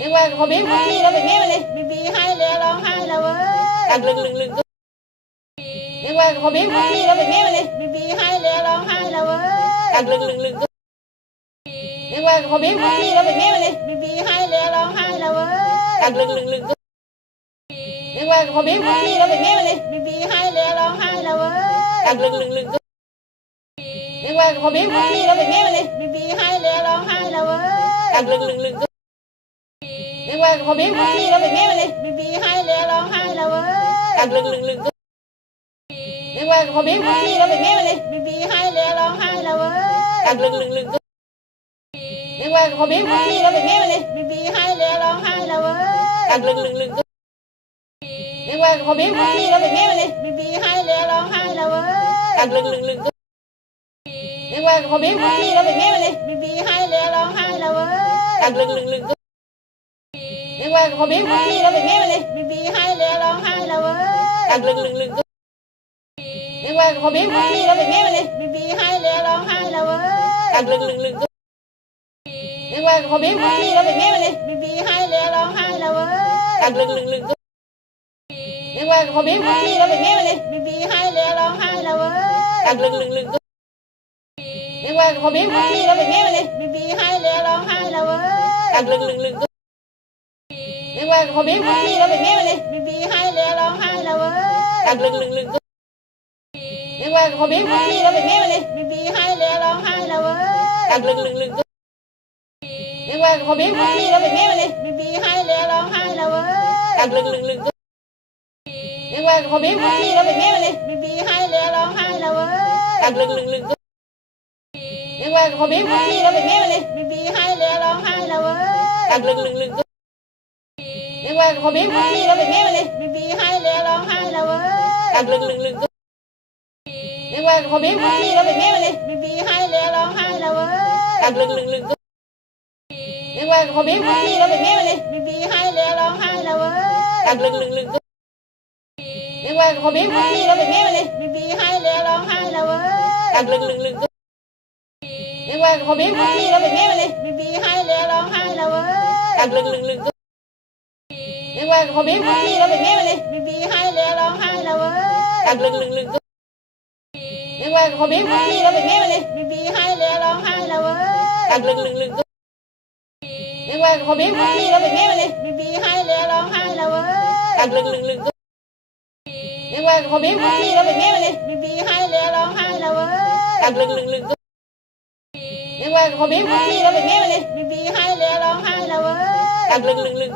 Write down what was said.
เรียกว่าพอบีบีแล้วเป็นแม่มันเลยบีบีให้แล้วร้องไห้แล้วเว้ยกัดลึงเรียกว่าพอบีบีแล้วเป็นแม่มันเลยบีบีให้แล้วร้องไห้แล้วเว้ยกัดลึงเรียกว่าพอบีบีแล้วเป็นแม่มันเลยบีบีให้แล้วร้องไห้แล้วเว้ยกัดลึงเรียกว่าพอบีบีแล้วเป็นแม่มันเลยบีบีให้แล้วร้องไห้แล้วเว้ยกัดลึงเรียกว่าพอบีบีแล้วเป็นแม่มันเลยบีบีให้แล้วร้องไห้แล้วเว้ยกัดลึงเรียกว่าพอบีบีแล้วเป็นแม่มันเลยบีบีให้แล้วร้องไห้แล้วเว้ยกัดลึงเรียกว่าพอบีบีแล้วเป็นแม่มันเลยบีบีให้แล้วร้องไห้แล้วเว้ยกัดลึงเรียกว่าพอบีบีแล้วเป็นแม่มันเลยบีบีให้แล้วร้องไห้แล้วเว้ยกัดลึงเรียกว่าพอบีบีแล้วเป็นแม่มันเลยบีบีให้แล้วร้องไห้แล้วเว้ยกัดลึงเรียกว่าพอบีบีแล้วเป็นแม่มันเลยบีบีให้แล้วร้องไห้แล้วเว้ยกัดลึงเรียกว่าพอบีบีแล้วเป็นแม่มันเลยบีบีให้แล้วร้องไห้แล้วเว้ยกัดลึงเรียกว่าพอบีบีแล้วเป็นแม่มันเลยบีบีให้แล้วร้องไห้แล้วเว้ยกัดลึงเรียกว่าพอบีบีแล้วเป็นแม่มันเลยบีบีให้แล้วร้องไห้แล้วเว้ยกัดลึงเรียกว่าพอบีบีแล้วเป็นแม่มันเลยบีบีให้แล้วร้องไห้แล้วเว้ยกัดลึงเรียกว่าพอบีบีแล้วเป็นแม่มันเลยบีบีให้แล้วร้องไห้แล้วเว้ยกัดลึงเรียกว่าพอบีบีแล้วเป็นแม่มันเลยบีบีให้แล้วร้องไห้แล้วเว้ยกัดลึงเรียกว่าพอบีบีแล้วเป็นแม่มันเลยบีบีให้แล้วร้องไห้แล้วเว้ยกัดลึงเรียกว่าพอบีบีแล้วเป็นแม่มันเลยบีบีให้แล้วร้องไห้แล้วเว้ยกัดลึงเรียกว่าพอบีบีแล้วเป็นแม่มันเลยบีบีให้แล้วร้องไห้แล้วเว้ยกัดลึงเรียกว่าพอบีบีแล้วเป็นแม่มันเลยบีบีให้แล้วร้องไห้แล้วเว้ยกัดลึงเรียกว่าพอบีบีแล้วเป็นแม่มันเลยบีบีให้แล้วร้องไห้แล้วเว้ยกัดลึงเรียกว่าพอบีบีแล้วเป็นแม่มันเลยบีบีให้แล้วร้องไห้แล้วเว้ยกัดลึงเรียกว่าพอบีบีแล้วเป็นแม่มันเลยบีบีให้แล้วร้องไห้แล้วเว้ยกัดลึงเรียกว่าพอบีบีแล้วเป็นแม่มันเลยบีบีให้แล้วร้องไห้แล้วเว้ยกัดลึงเรียกว่าพอบีบีแล้วเป็นแม่มันเลยบีบีให้แล้วร้องไห้แล้วเว้ยกัดลึงเรียกว่าพอบีบีแล้วเป็นแม่มันเลยบีบีให้แล้วร้องไห้แล้วเว้ยกัดลึงเรียกว่าพอบีบีแล้วเป็นแม่มันเลยบีบีให้แล้วร้องไห้แล้วเว้ยกัดลึงเรียกว่าพอบีบีแล้วเป็นแม่มันเลยบีบีให้แล้วร้องไห้แล้วเว้ยกัดลึงเรียกว่าพอบีบีแล้วเป็นแม่มันเลยบีบีให้แล้วร้องไห้แล้วเว้ยกัดลึงเรียกว่าพอบีบีแล้วเป็นแม่มันเลยบีบีให้แล้วร้องไห้แล้วเว้ยกัดลึง